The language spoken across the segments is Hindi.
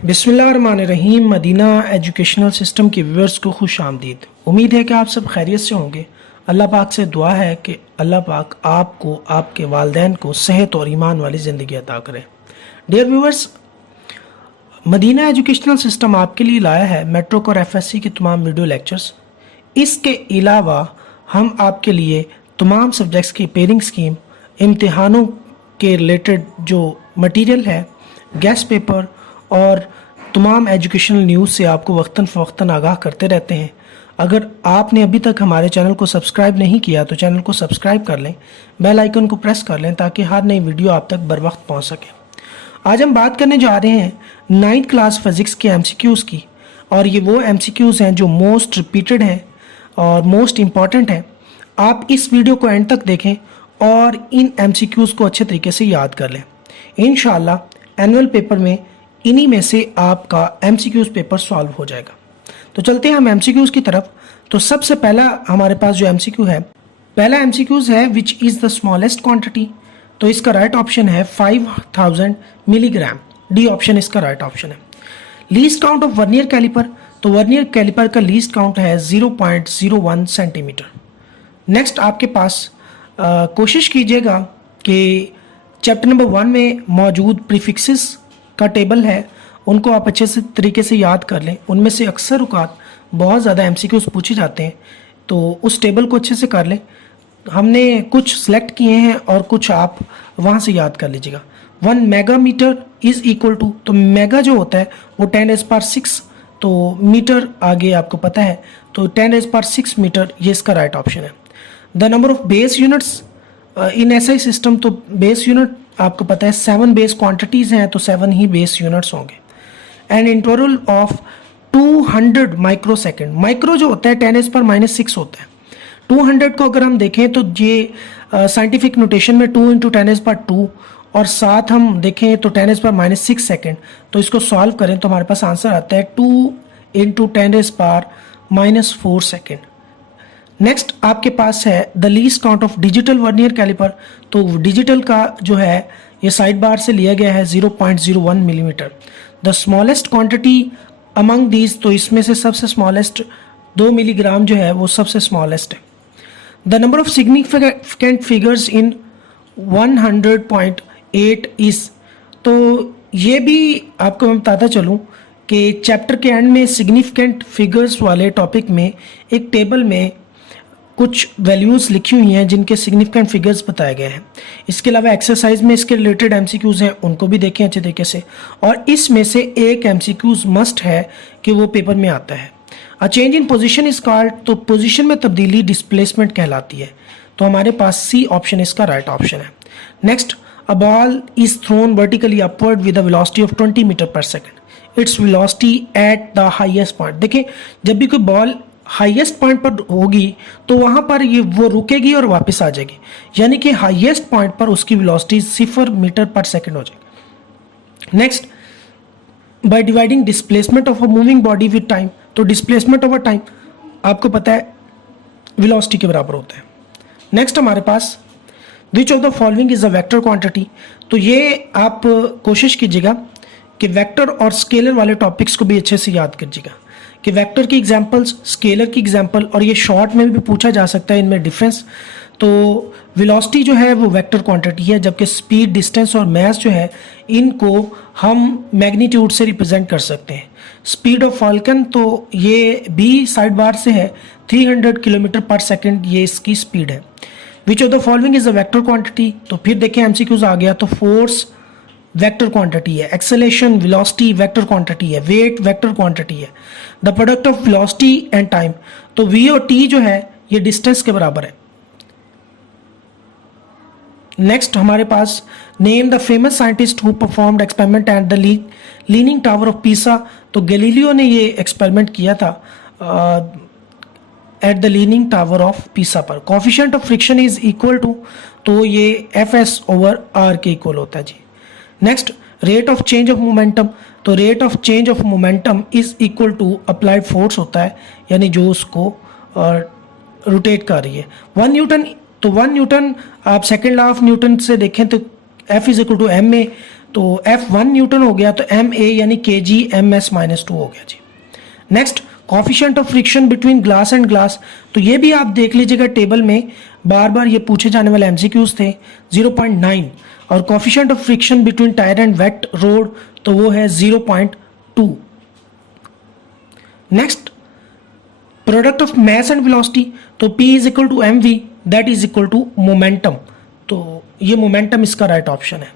बिस्मिल्लाहिर्रहमानिर्रहीम। मदीना एजुकेशनल सिस्टम के व्यूअर्स को खुश आमदीद। उम्मीद है कि आप सब खैरियत से होंगे। अल्लाह पाक से दुआ है कि अल्लाह पाक आपको, आपके वालिदैन को सेहत और ईमान वाली ज़िंदगी अता करें। Dear viewers, Madina educational system आपके लिए लाया है मैट्रिक और एफएससी के तमाम वीडियो लेक्चर्स। इसके अलावा हम आपके लिए तमाम सब्जेक्ट्स की पेयरिंग स्कीम, इम्तिहानों के रिलेटेड जो मटेरियल है, गेस्ट पेपर और तमाम एजुकेशनल न्यूज़ से आपको वक्तन फ़वक्तन आगाह करते रहते हैं। अगर आपने अभी तक हमारे चैनल को सब्सक्राइब नहीं किया तो चैनल को सब्सक्राइब कर लें, बेल आइकन को प्रेस कर लें ताकि हर नई वीडियो आप तक बर वक्त पहुँच सके। आज हम बात करने जा रहे हैं 9th क्लास फिज़िक्स के MCQs की, और ये वो MCQs हैं जो मोस्ट रिपीटेड हैं और मोस्ट इम्पॉर्टेंट हैं। आप इस वीडियो को एंड तक देखें और इन MCQs को अच्छे तरीके से याद कर लें। इंशाल्लाह एनुअल पेपर में इन्हीं में से आपका MCQs पेपर सॉल्व हो जाएगा। तो चलते हैं हम MCQs की तरफ। तो सबसे पहला हमारे पास जो MCQ है, पहला MCQs है which is the smallest quantity. तो इसका राइट ऑप्शन है 5000 मिलीग्राम। डी ऑप्शन इसका राइट ऑप्शन है। Least count of vernier calliper, तो वर्नियर कैलिपर का लीस्ट काउंट है 0.01 सेंटीमीटर। नेक्स्ट आपके पास कोशिश कीजिएगा कि चैप्टर नंबर 1 में मौजूद प्रीफिक्सेस का टेबल है, उनको आप अच्छे से तरीके से याद कर लें। उनमें से अक्सर औक़ात बहुत ज़्यादा MCQs पूछे जाते हैं, तो उस टेबल को अच्छे से कर लें। हमने कुछ सेलेक्ट किए हैं और कुछ आप वहाँ से याद कर लीजिएगा। 1 मेगामीटर इज़ इक्वल टू, तो मेगा जो होता है वो 10⁶, तो मीटर आगे आपको पता है, तो 10⁶ मीटर ये इसका राइट ऑप्शन है। The number of base units in SI system, तो बेस यूनिट आपको पता है 7 बेस क्वांटिटीज़ हैं, तो 7 ही बेस यूनिट्स होंगे। And interval of 200 micro second, micro जो होता है 10⁻⁻6 होता है। 200 को अगर हम देखें तो ये साइंटिफिक नोटेशन में 2 × 10⁻², और साथ हम देखें तो 10⁻⁻6 सेकेंड। तो इसको सॉल्व करें तो हमारे पास आंसर आता है 2 × 10⁻⁻4 सेकेंड। नेक्स्ट आपके पास है the least count of digital vernier calliper. तो डिजिटल का जो है ये साइड बार से लिया गया है 0.01 millimetre. The smallest quantity among these, तो इसमें से सबसे स्मॉलेस्ट 2 मिलीग्राम जो है वो सबसे स्मॉलेस्ट है। The number of significant figures in 100.8 is, तो ये भी आपको मैं बताता चलूँ कि चैप्टर के एंड में सिग्निफिकेंट फिगर्स वाले टॉपिक में एक टेबल में कुछ वैल्यूज़ लिखी हुई हैं जिनके सिग्निफिकेंट फिगर्स बताए गए हैं। इसके अलावा एक्सरसाइज में इसके रिलेटेड MCQs हैं, उनको भी देखें अच्छे तरीके से। और इसमें से एक MCQs मस्ट है कि वो पेपर में आता है। A change in position is called, तो पोजीशन में तब्दीली डिस्प्लेसमेंट कहलाती है। तो हमारे पास C ऑप्शन इसका राइट ऑप्शन है। Next, a ball is thrown vertically upward with a velocity of 20 metre per second. Its velocity at the highest point. देखिए, जब भी कोई बॉल हाईएस्ट पॉइंट पर होगी तो वहाँ पर ये वो रुकेगी और वापस आ जाएगी, यानी कि हाईएस्ट पॉइंट पर उसकी वेलोसिटी 0 मीटर पर सेकेंड हो जाएगी। Next, by dividing displacement of a moving body with time, तो डिस्प्लेसमेंट ओवर टाइम आपको पता है वेलोसिटी के बराबर होता है। नेक्स्ट हमारे पास which of the following is a vector quantity, तो ये आप कोशिश कीजिएगा कि वेक्टर और स्केलर वाले टॉपिक्स को भी अच्छे से याद कीजिएगा कि वेक्टर की एग्जांपल्स, स्केलर की एग्जांपल, और ये शॉर्ट में भी पूछा जा सकता है इनमें डिफरेंस। तो वेलोसिटी जो है वो वेक्टर क्वांटिटी है, जबकि स्पीड, डिस्टेंस और मास जो है इनको हम मैग्नीट्यूड से रिप्रेजेंट कर सकते हैं। स्पीड ऑफ फाल्कन, तो ये भी साइड बार से है 300 किलोमीटर पर सेकेंड, ये इसकी स्पीड है। विच of the following is a vector quantity, तो फिर देखें MCQs आ गया, तो फोर्स वेक्टर क्वांटिटी है, एक्सेलेरेशन वेलोसिटी वेक्टर क्वांटिटी है, वेट वेक्टर क्वांटिटी है। The product of velocity and time, तो V और T जो है ये डिस्टेंस के बराबर है। नेक्स्ट हमारे पास name the famous scientist who performed experiment at the leaning tower of Pisa, तो गैलीलियो ने ये एक्सपेरिमेंट किया था at the leaning tower of Pisa पर। Coefficient of friction is equal to, तो ये Fs/r के इक्वल होता है जी। Next, rate of change of momentum, तो rate of change of momentum is equal to applied force होता है, यानी जो उसको रोटेट कर रही है। 1 न्यूटन, तो 1 न्यूटन आप सेकेंड लॉ ऑफ न्यूटन से देखें तो F is equal to M A, तो F1 न्यूटन हो गया, तो MA यानी kg ms-2 हो गया जी। Next, coefficient of friction between glass and glass, तो ये भी आप देख लीजिएगा टेबल में बार बार ये पूछे जाने वाले MCQs थे, 0.9। और coefficient of friction between tyre and wet road, तो वो है 0.2। Next, product of mass and velocity, तो P is equal to mv, that is equal to momentum, तो ये मोमेंटम इसका राइट ऑप्शन है।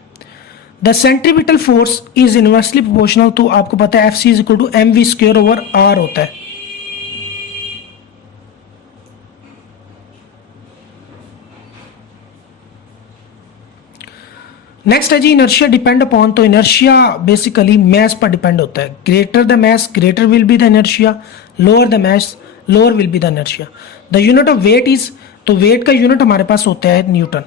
The centripetal force is inversely proportional, तो आपको पता है Fc is equal to mv square over r होता है। नेक्स्ट है जी इनर्शिया डिपेंड अपॉन, तो इनर्शिया बेसिकली मैस पर डिपेंड होता है। Greater the mass greater will be the inertia, lower the mass lower will be the inertia. The unit of weight is, तो वेट का यूनिट हमारे पास होता है newton.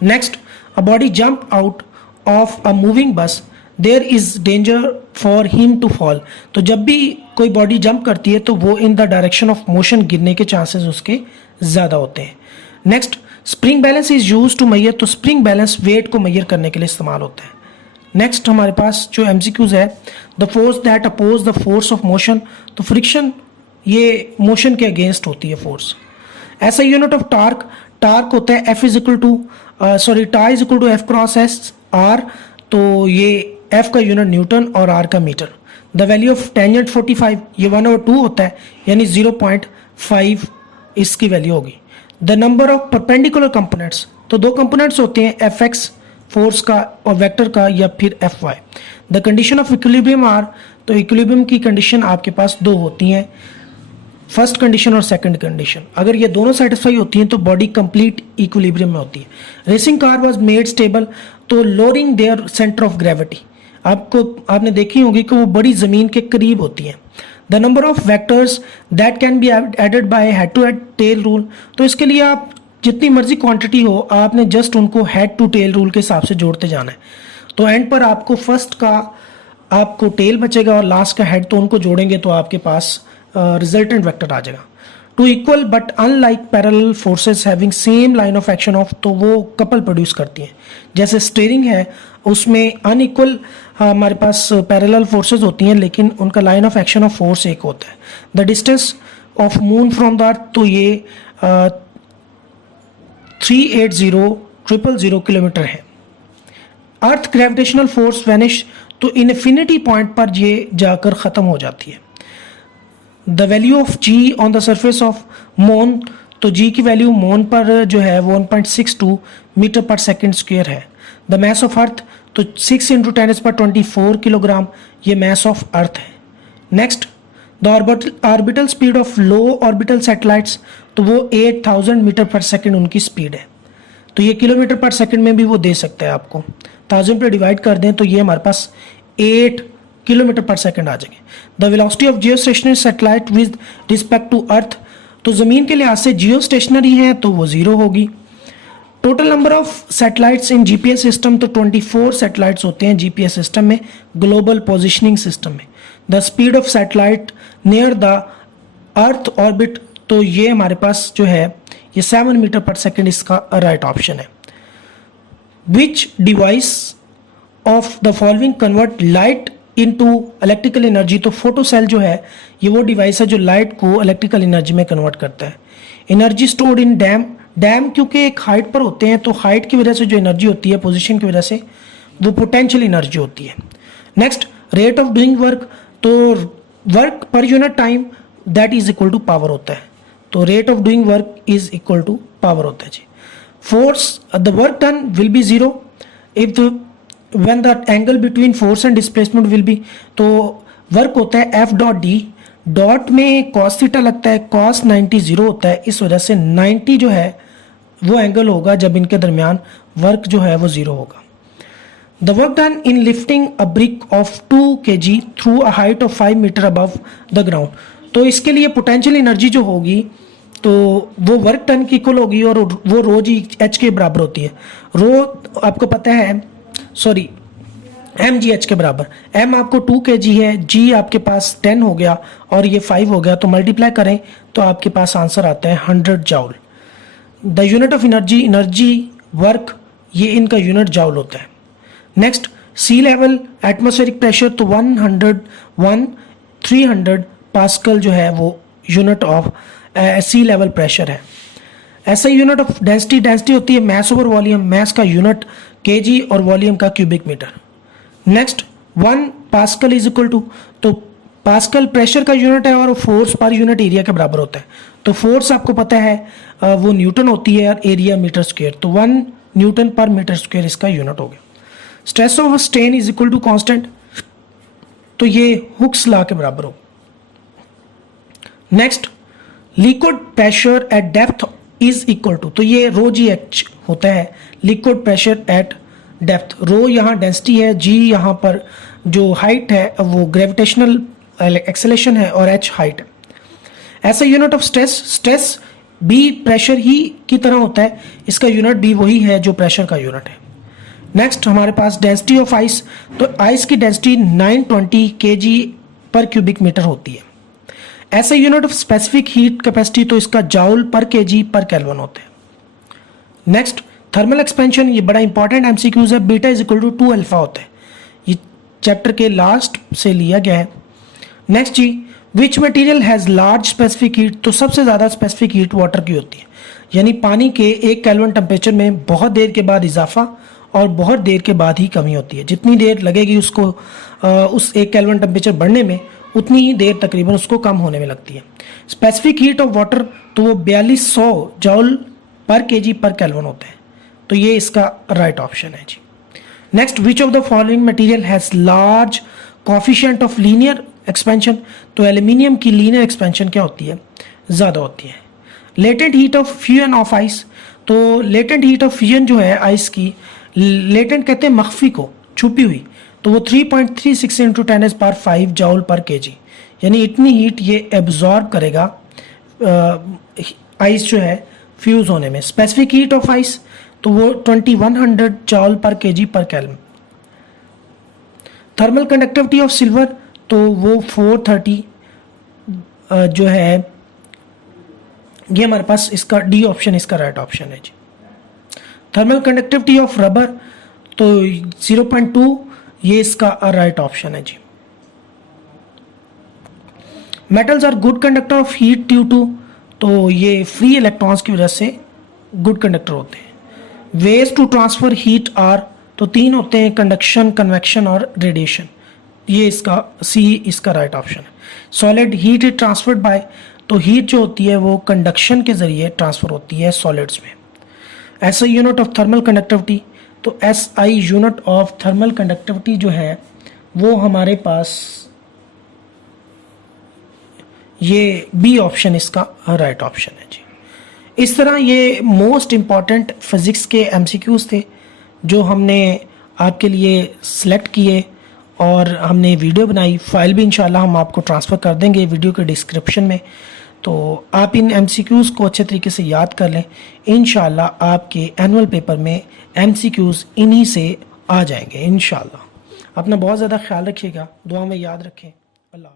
Next, a body jump out of a moving bus, there is danger for him to fall, तो जब भी कोई बॉडी जंप करती है तो वो in the direction of motion गिरने के चांसेस उसके ज़्यादा होते हैं। Next, spring balance is use to measure, तो स्प्रिंग बैलेंस वेट को मैयर करने के लिए इस्तेमाल होता है। नेक्स्ट हमारे पास जो MCQs है, the force that oppose the force of motion, तो फ्रिक्शन ये मोशन के अगेंस्ट होती है फोर्स। ऐसा यूनिट ऑफ टार्क, टार्क होता है F is equal to tau is equal to F cross S R, तो ये F का यूनिट न्यूटन और R का metre. The value of tangent 45, ये 1/2 होता है, यानी 0.5 इसकी वैल्यू होगी। The number of perpendicular components, तो दो कंपोनेंट्स होते हैं Fx फोर्स का और वेक्टर का, या फिर Fy। The condition of equilibrium are, तो इक्विलिब्रियम की कंडीशन आपके पास दो होती हैं, फर्स्ट कंडीशन और सेकंड कंडीशन। अगर ये दोनों सेटिस्फाई होती हैं तो बॉडी कंप्लीट इक्विलिब्रियम में होती है। Racing car was made stable, तो lowering their centre of gravity, आपने देखी होगी कि वो बड़ी ज़मीन के करीब होती है। The number of vectors that can be added by head to head tail rule, तो इसके लिए आप जितनी मर्जी क्वांटिटी हो आपने जस्ट उनको हेड टू टेल रूल के हिसाब से जोड़ते जाना है। तो एंड पर आपको फर्स्ट का आपको टेल बचेगा और लास्ट का हेड, तो उनको जोड़ेंगे तो आपके पास रिजल्टेंट वेक्टर आ जाएगा। Two equal but unlike parallel forces having same line of action of, तो वो कपल प्रोड्यूस करती हैं। जैसे स्टीयरिंग है उसमें अनइक्वल हमारे पास पैरेलल फोर्सेस होती हैं, लेकिन उनका line of action of force एक होता है। The distance of moon from the earth, तो ये 380,000 किलोमीटर है। अर्थ ग्रेविटेशनल फोर्स वैनिश, तो इन्फिनिटी पॉइंट पर ये जाकर ख़त्म हो जाती है। The value of G on the surface of मोन, तो G की वैल्यू मोन पर जो है 1.62 मीटर पर सेकेंड स्क्वेयर है। द मैस ऑफ अर्थ, तो 6 × 10⁻24 किलोग्राम, ये मैस ऑफ अर्थ है। Next, the orbital speed of low orbital satellites, तो वो 8000 मीटर पर सेकेंड उनकी स्पीड है। तो ये किलोमीटर पर सेकेंड में भी वो दे सकता है आपको, 1000 पे डिवाइड कर दें तो ये हमारे पास 8 किलोमीटर पर सेकेंड आ जाएंगे। The velocity of geostationary satellite with respect to earth, तो ज़मीन के लिहाज से जियो स्टेशनरी है तो वो 0 होगी। Total number of satellites in GPS system, तो 24 सैटेलाइट्स होते हैं GPS सिस्टम में, ग्लोबल पोजिशनिंग सिस्टम में। The speed of satellite near the earth orbit, तो ये हमारे पास जो है ये 7 मीटर पर सेकेंड इसका राइट ऑप्शन है। विच device of the following convert light into electrical energy, तो फोटो सेल जो है ये वो डिवाइस है जो लाइट को इलेक्ट्रिकल एनर्जी में कन्वर्ट करता है। एनर्जी स्टोर्ड इन डैम क्योंकि एक हाइट पर होते हैं, तो हाइट की वजह से जो एनर्जी होती है पोजीशन की वजह से वो पोटेंशियल एनर्जी होती है। Next, rate of doing work, तो work per unit time that is equal to power होता है, तो rate of doing work is equal to power होता है जी। Force, the work done will be 0 if the when the angle between force and displacement will be, तो वर्क होता है F.D, डॉट में cos थीटा लगता है, cos 90 0 होता है, इस वजह से 90 जो है वो एंगल होगा जब इनके दरमियान वर्क जो है वो 0 होगा। The work done in lifting a brick of 2 kg through a height of 5 metre above the ground, तो इसके लिए पोटेंशियल एनर्जी जो होगी तो वो वर्क टन की इक्वल होगी और वो रो जी H के बराबर होती है। रो आपको पता है, सॉरी mgh के बराबर, m आपको 2 kg है, g आपके पास 10 हो गया और ये 5 हो गया, तो मल्टीप्लाई करें तो आपके पास आंसर आता है 100 joule. The unit of energy, energy work, ये इनका यूनिट जाउल होता है। Next, sea level atmospheric pressure तो 300 पास्कल जो है वो unit of sea level pressure है। ऐसा यूनिट ऑफ डेंसिटी, डेंसिटी होती है मैस ओवर वॉल्यूम, मैस का यूनिट केजी और वॉल्यूम का cubic metre. Next 1 pascal is equal to, तो पास्कल प्रेशर का यूनिट है और फोर्स पर यूनिट एरिया के बराबर होता है। तो फोर्स आपको पता है वो न्यूटन होती है और एरिया मीटर स्क्वायर, तो 1 न्यूटन पर मीटर स्क्वायर इसका यूनिट हो गया। Stress of strain is equal to constant, तो ये हुक्स लॉ के बराबर हो। Next liquid pressure at depth is equal to, तो ये रो जी एच होता है liquid pressure at depth. Rho यहाँ डेंसिटी है, जी यहाँ पर जो हाइट है वो ग्रेविटेशनल एक्सेलेरेशन है और एच हाइट है। ऐसा यूनिट ऑफ स्ट्रेस, स्ट्रेस बी प्रेशर ही की तरह होता है, इसका यूनिट भी वही है जो प्रेशर का यूनिट है। नेक्स्ट हमारे पास डेंसिटी ऑफ आइस, तो आइस की डेंसिटी 920 kg पर क्यूबिक मीटर होती है। ऐसा unit of specific heat capacity, तो इसका जाउल पर kg पर केल्विन होते हैं। नेक्स्ट थर्मल एक्सपेंशन, ये बड़ा इंपॉर्टेंट एमसीक्यूज है, beta is equal to 2 alpha होता है, ये चैप्टर के लास्ट से लिया गया है। नेक्स्ट जी, which material has large specific heat, तो सबसे ज़्यादा स्पेसिफिक हीट वाटर की होती है, यानी पानी के 1 केल्विन टेम्परेचर में बहुत देर के बाद इजाफा और बहुत देर के बाद ही कमी होती है। जितनी देर लगेगी उसको उस 1 केल्विन टेम्परेचर बढ़ने में, उतनी ही देर तकरीबन उसको कम होने में लगती है। स्पेसिफिक हीट ऑफ वाटर, तो वो 4200 जॉल पर kg पर केल्विन होता है, तो ये इसका राइट ऑप्शन है जी। Next which of the following material has large coefficient of linear expansion, तो एल्यूमिनियम की लीनियर एक्सपेंशन क्या होती है, ज़्यादा होती है। Latent heat of fusion of ice, तो लेटेंट हीट ऑफ फ्यूजन जो है आइस की, लेटेंट कहते हैं मख्फी को, छुपी हुई, तो वो 3.36 × 10⁵ जॉल पर kg, यानी इतनी हीट ये एब्जॉर्ब करेगा आइस जो है फ्यूज होने में। स्पेसिफिक हीट ऑफ आइस, तो वो 2100 जॉल per kg per kelvin. Thermal conductivity of silver, तो वो 430 जो है, ये हमारे पास इसका डी ऑप्शन इसका राइट ऑप्शन है जी। थर्मल कंडक्टिविटी ऑफ रबर, तो 0.2, ये इसका राइट ऑप्शन है जी। Metals are good conductor of heat due to, तो ये फ्री इलेक्ट्रॉन्स की वजह से गुड कंडक्टर होते हैं। Ways to transfer heat are, तो 3 होते हैं, कंडक्शन, कन्वेक्शन और रेडिएशन, ये इसका सी इसका राइट ऑप्शन है। Solid heat is transferred by, तो हीट जो होती है वो कंडक्शन के ज़रिए ट्रांसफ़र होती है सॉलिड्स में। ऐसा यूनिट ऑफ थर्मल कंडक्टिविटी, तो S I unit of thermal conductivity जो है वो हमारे पास ये बी ऑप्शन इसका राइट ऑप्शन है जी। इस तरह ये मोस्ट इम्पॉर्टेंट फिज़िक्स के एमसीक्यूज़ थे जो हमने आपके लिए सिलेक्ट किए और हमने वीडियो बनाई। फाइल भी इंशाल्लाह हम आपको ट्रांसफ़र कर देंगे वीडियो के डिस्क्रिप्शन में, तो आप इन एमसीक्यूज़ को अच्छे तरीके से याद कर लें। इंशाल्लाह आपके एनुअल पेपर में एमसीक्यूज़ इन्हीं से आ जाएंगे इंशाल्लाह। अपना बहुत ज़्यादा ख्याल रखिएगा, दुआ में याद रखें। अल्लाह।